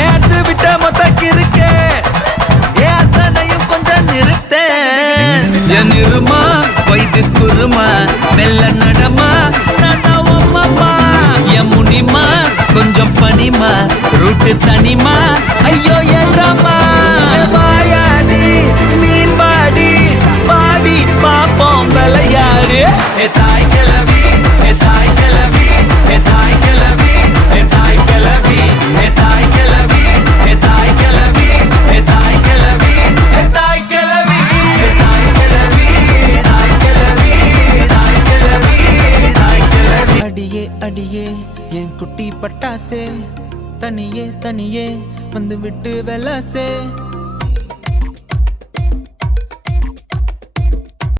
ஏத்து விட்ட மொத்தக்கு இருக்கே ஏத்தனையும் கொஞ்சம் நிறுத்தேன் என் இருமா வைத்திஸ் குருமா மெல்ல நடமா நாமா என் முனிமா கொஞ்சம் பனிமா ரூட்டு தனிமா ஐயோ ஏறாமா வாயாடி மீன் பாடி பாடி பாப்போம் விளையாடு தாய் கிளவி தாய் கிளவி தாய் கிளவி தாய் கிளவி தாய் கிளவி தாய் கிளவி தாய் கிளவி தாய் கிளவி தாய் கிளவி தாய் கிளவி தாய் கிளவி தாய் கிளவி அடியே அடியே என் குட்டி பட்டாசே தனியே தனியே வந்து விட்டு வெலசே